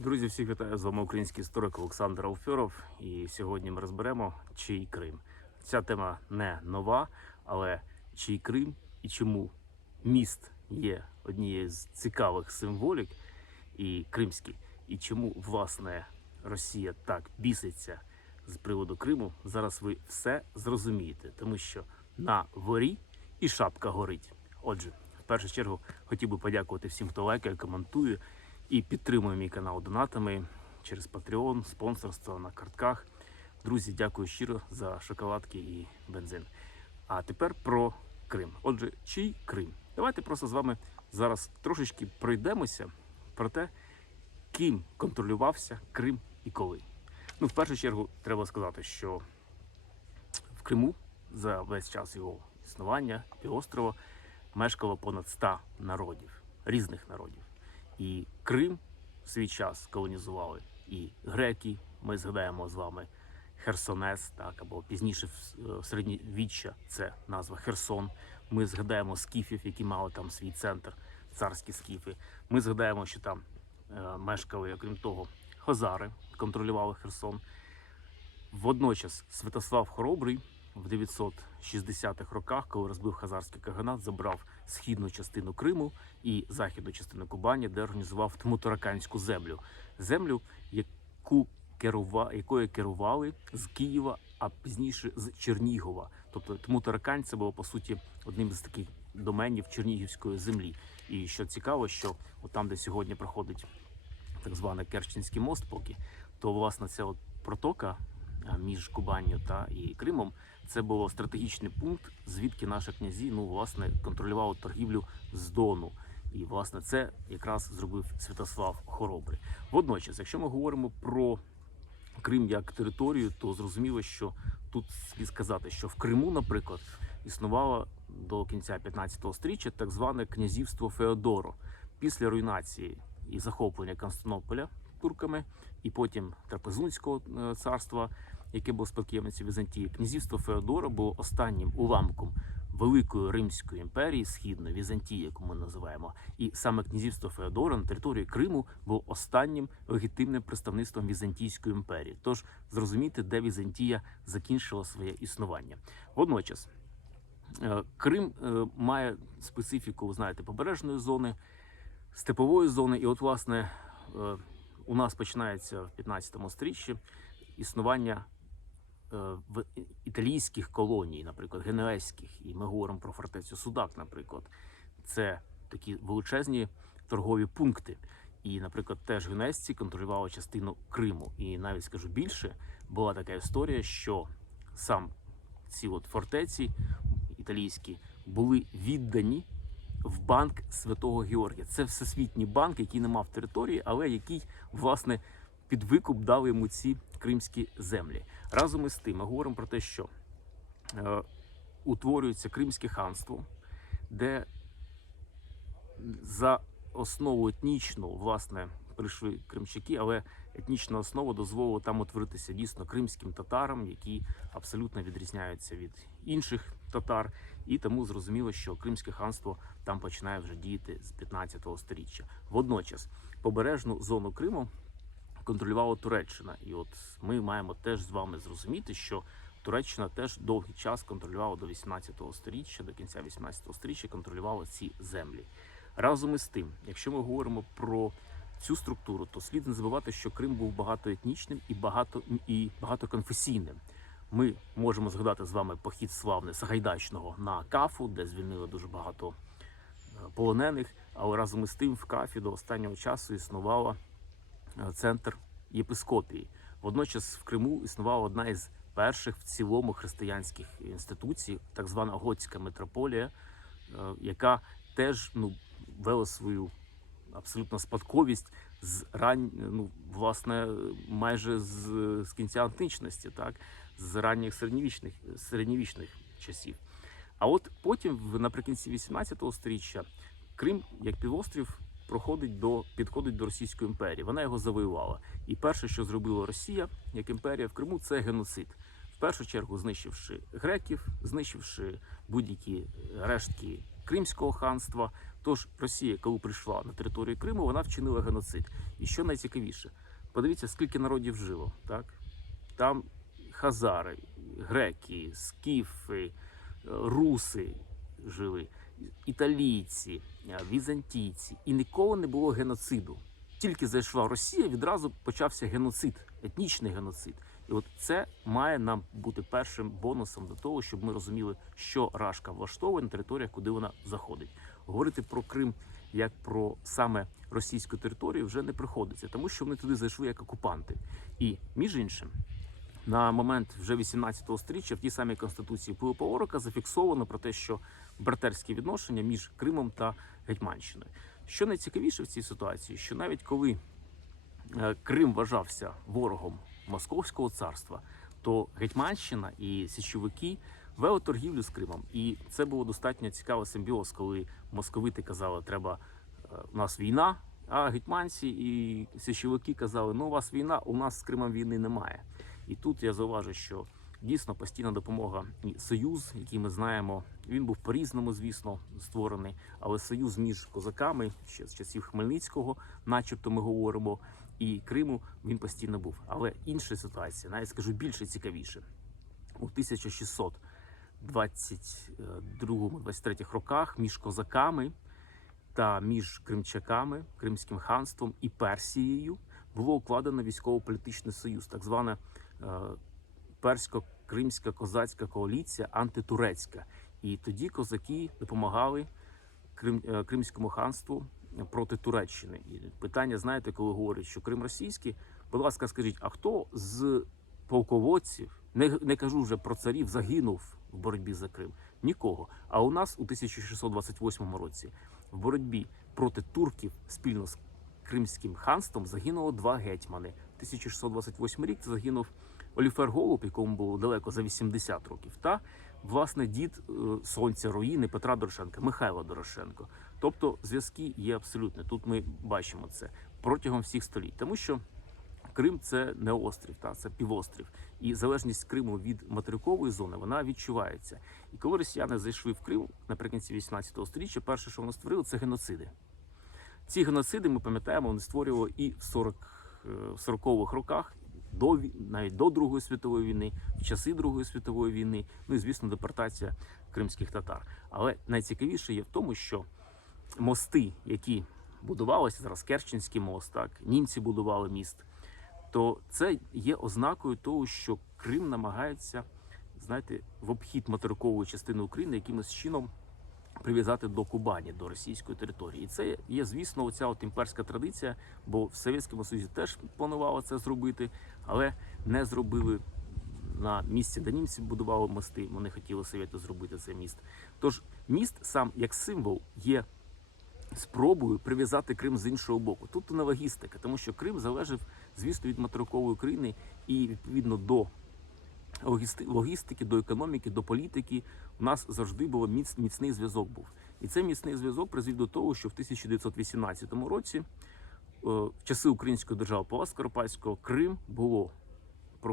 Друзі, всіх вітаю з вами український історик Олександр Алфьоров. І сьогодні ми розберемо чий Крим. Ця тема не нова, але чий Крим і чому міст є однією з цікавих символік і кримський, і чому власне Росія так біситься з приводу Криму. Зараз ви все зрозумієте, тому що на горі і шапка горить. Отже, в першу чергу хотів би подякувати всім, хто лайкає, коментує і підтримує мій канал донатами через Patreon, спонсорство на картках. Друзі, дякую щиро за шоколадки і бензин. А тепер про Крим. Отже, чий Крим? Давайте просто з вами зараз трошечки пройдемося про те, ким контролювався Крим і коли. Ну, в першу чергу, треба сказати, що в Криму за весь час його існування півострова мешкало понад 100 народів, різних народів. І Крим в свій час колонізували і греки. Ми згадаємо з вами Херсонес, так або пізніше в е, середньовіччя це назва Херсон. Ми згадаємо скіфів, які мали там свій центр, царські скіфи. Ми згадаємо, що там е, мешкали, окрім того, хозари, контролювали Херсон. Водночас Святослав Хоробрий в 960-х роках, коли розбив хазарський каганат, забрав східну частину Криму і західну частину Кубані, де організував Тмутараканську землю. Землю, яку керува, якою керували з Києва, а пізніше з Чернігова. Тобто Тмутаракань це було по суті одним з таких доменів Чернігівської землі. І що цікаво, що от там, де сьогодні проходить так званий Керченський мост, поки то власне ця от протока між Кубанню та і Кримом. Це було стратегічний пункт, звідки наші князі ну власне контролювали торгівлю з Дону. І власне це якраз зробив Святослав Хоробрий. Водночас, якщо ми говоримо про Крим як територію, то зрозуміло, що тут слід сказати, що в Криму, наприклад, існувало до кінця 15 століття так зване князівство Феодоро. Після руйнації і захоплення Константинополя турками, і потім Трапезунського е, царства, яке було спадкоємницею Візантії, князівство Феодора було останнім уламком Великої Римської імперії, східної Візантії, яку ми називаємо, і саме князівство Феодора на території Криму було останнім легітимним представництвом Візантійської імперії. Тож зрозуміти, де Візантія закінчила своє існування. Водночас е, Крим е, має специфіку, знаєте, побережної зони, степової зони, і от власне е, у нас починається в 15 сторіччі існування в італійських колоній, наприклад, генуезьких, і ми говоримо про фортецю Судак, наприклад. Це такі величезні торгові пункти. І, наприклад, теж генуезці контролювали частину Криму. І навіть скажу більше, була така історія, що сам ці от фортеці італійські були віддані в банк Святого Георгія. Це всесвітній банк, який не мав території, але який власне під викуп дав йому ці кримські землі. Разом із тим, ми говоримо про те, що е, утворюється Кримське ханство, де за основу етнічну, власне, прийшли кримчаки, але етнічна основа дозволила там утворитися дійсно кримським татарам, які абсолютно відрізняються від інших татар, і тому зрозуміло, що Кримське ханство там починає вже діяти з 15 століття. Водночас побережну зону Криму контролювала Туреччина, і от ми маємо теж з вами зрозуміти, що Туреччина теж довгий час контролювала до 18 століття, до кінця 18 століття контролювала ці землі. Разом із тим, якщо ми говоримо про цю структуру, то слід не забувати, що Крим був багатоетнічним і багато і багатоконфесійним. Ми можемо згадати з вами похід славний Сагайдачного на Кафу, де звільнили дуже багато е, полонених. Але разом із тим в Кафі до останнього часу існувала центр єпископії. Водночас в Криму існувала одна із перших в цілому християнських інституцій, так звана готська митрополія, е, яка теж ну вела свою абсолютно спадковість з рань, ну власне, майже з, з кінця античності, так з ранніх середньовічних середньовічних часів. А от потім, наприкінці 18 століття, Крим як півострів проходить до підходить до Російської імперії. Вона його завоювала. І перше, що зробила Росія як імперія в Криму, це геноцид. В першу чергу знищивши греків, знищивши будь-які рештки Кримського ханства. Тож Росія, коли прийшла на територію Криму, вона вчинила геноцид. І що найцікавіше, подивіться, скільки народів жило. Так? Там хазари, греки, скіфи, руси жили, італійці, е, візантійці. І ніколи не було геноциду. Тільки зайшла Росія, відразу почався геноцид, етнічний геноцид. І от це має нам бути першим бонусом до того, щоб ми розуміли, що Рашка влаштовує на територіях, куди вона заходить. Говорити про Крим як про саме російську територію вже не приходиться, тому що вони туди зайшли як окупанти. І між іншим, на момент вже 18 сторіччя в тій самій конституції Пилипа Орока зафіксовано про те, що братерські відношення між Кримом та Гетьманщиною. Що найцікавіше в цій ситуації, що навіть коли е, Крим вважався ворогом Московського царства, то Гетьманщина і січовики вели торгівлю з Кримом. І це було достатньо цікавий симбіоз, коли московити казали, треба е, у нас війна, а гетьманці і січовики казали, ну у вас війна, у нас з Кримом війни немає. І тут я зауважу, що дійсно постійна допомога і союз, який ми знаємо, він був по-різному, звісно, створений, але союз між козаками ще з часів Хмельницького, начебто, ми говоримо, і Криму він постійно був. Але інша ситуація, навіть скажу більше цікавіше. У 1622-23 роках між козаками та між кримчаками, Кримським ханством і Персією було укладено військово-політичний союз, так звана е, персько-кримська козацька коаліція антитурецька. І тоді козаки допомагали Крим, е, Кримському ханству проти Туреччини. І питання, знаєте, коли говорять, що Крим російський, будь ласка, скажіть, а хто з полководців, не, не кажу вже про царів, загинув в боротьбі за Крим? Нікого. А у нас у 1628 році в боротьбі проти турків спільно з Кримським ханством загинуло два гетьмани. 1628 рік загинув Оліфер Голуб, якому було далеко за 80 років, та власне дід е, сонця руїни Петра Дорошенка, Михайла Дорошенко. Тобто зв'язки є абсолютні. Тут ми бачимо це протягом всіх століть, тому що Крим це не острів, та це півострів, і залежність Криму від материкової зони вона відчувається. І коли росіяни зайшли в Крим наприкінці 18 століття, перше, що вони створили, це геноциди. Ці геноциди ми пам'ятаємо, вони створювали і в 40 е, в 40-х роках, до навіть до Другої світової війни, в часи Другої світової війни, ну і звісно, депортація кримських татар. Але найцікавіше є в тому, що мости, які будувалися зараз, Керченський мост, так німці будували міст, то це є ознакою того, що Крим намагається, знаєте, в обхід материкової частини України якимось чином прив'язати до Кубані, до російської території. І це є, звісно, оця от імперська традиція, бо в Совєтському Союзі теж планували це зробити, але не зробили на місці, де німці будували мости. Вони хотіли совєти зробити цей міст. Тож міст сам як символ є спробою прив'язати Крим з іншого боку. Тут не логістика, тому що Крим залежав, звісно, від материкової України і відповідно до логісти- логістики, до економіки, до політики у нас завжди міц, міцний зв'язок був. І цей міцний зв'язок призвів до того, що в 1918 році, в часи Української держави Павла Скоропадського, Крим було е,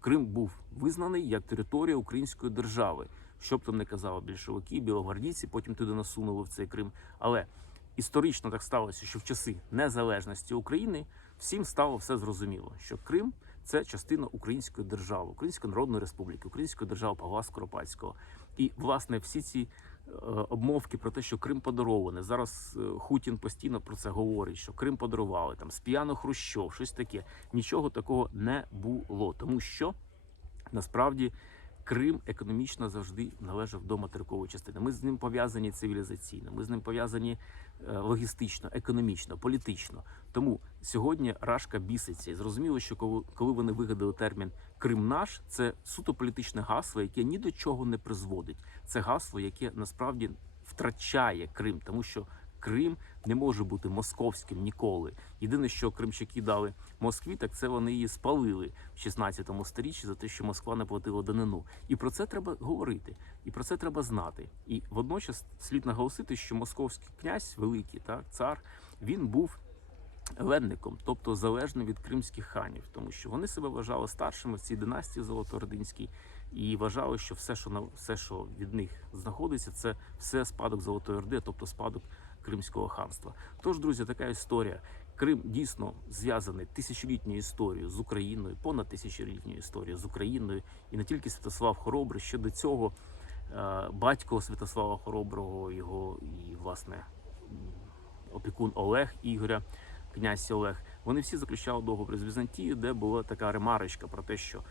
Крим був визнаний як територія Української держави. Що б там не казали більшовики, білогвардійці, потім туди насунули в цей Крим. Але історично так сталося, що в часи незалежності України всім стало все зрозуміло, що Крим це частина Української держави, Української Народної Республіки, Української держави Павла Скоропадського. І власне всі ці е, обмовки про те, що Крим подарований. Зараз е, Хутін постійно про це говорить, що Крим подарували там сп'яно Хрущов, щось таке. Нічого такого не було, тому що насправді Крим економічно завжди належав до материкової частини. Ми з ним пов'язані цивілізаційно, ми з ним пов'язані е, логістично, економічно, політично. Тому сьогодні Рашка біситься. І зрозуміло, що коли, коли вони вигадали термін Крим наш, це суто політичне гасло, яке ні до чого не призводить. Це гасло, яке насправді втрачає Крим, тому що Крим не може бути московським ніколи. Єдине, що кримчаки дали Москві, так це вони її спалили в 16 сторіччі за те, що Москва не платила данину. І про це треба говорити, і про це треба знати. І водночас слід наголосити, що московський князь, великий так, цар, він був ленником, тобто залежним від кримських ханів, тому що вони себе вважали старшими в цій династії Золотоординській і вважали, що все, що на все, що від них знаходиться, це все спадок Золотої Орди, тобто спадок Кримського ханства. Тож, друзі, така історія. Крим дійсно зв'язаний тисячолітньою історією з Україною, понад тисячолітньою історією з Україною, і не тільки Святослав Хоробрий, ще до цього е, батько Святослава Хороброго, його і власне опікун Олег Ігоря, князь Олег. Вони всі заключали договори з Візантією, де була така ремарочка про те, що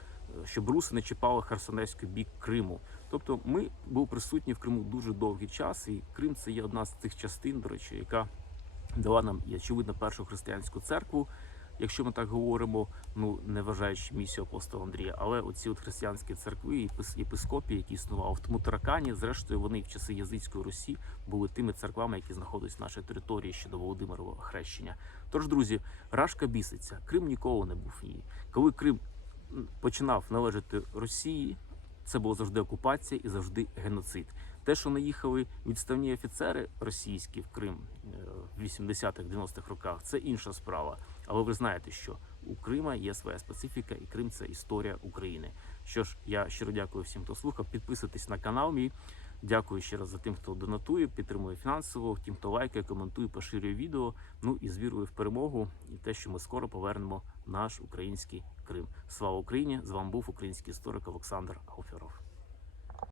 щоб руси не чіпали Херсонеський бік Криму. Тобто, ми були присутні в Криму дуже довгий час, і Крим це є одна з тих частин, до речі, яка дала нам очевидно першу християнську церкву. Якщо ми так говоримо, ну не вважаючи місію апостола Андрія, але оці от християнські церкви і пис- єпископії, які існували в тому Таракані, зрештою вони в часи язичської Русі були тими церквами, які знаходились на нашій території ще до Володимирового хрещення. Тож, друзі, Рашка біситься. Крим ніколи не був її. Коли Крим починав належати Росії, це була завжди окупація і завжди геноцид. Те, що наїхали відставні офіцери російські в Крим е, в 80-х, 90-х роках, це інша справа. Але ви знаєте, що у Крима є своя специфіка, і Крим це історія України. Що ж, я щиро дякую всім, хто слухав. Підписуйтесь на канал мій. Дякую ще раз за тим, хто донатує, підтримує фінансово, тим, хто лайкає, коментує, поширює відео. Ну і з вірою в перемогу і те, що ми скоро повернемо наш український Крим. Слава Україні! З вами був український історик Олександр Алферов.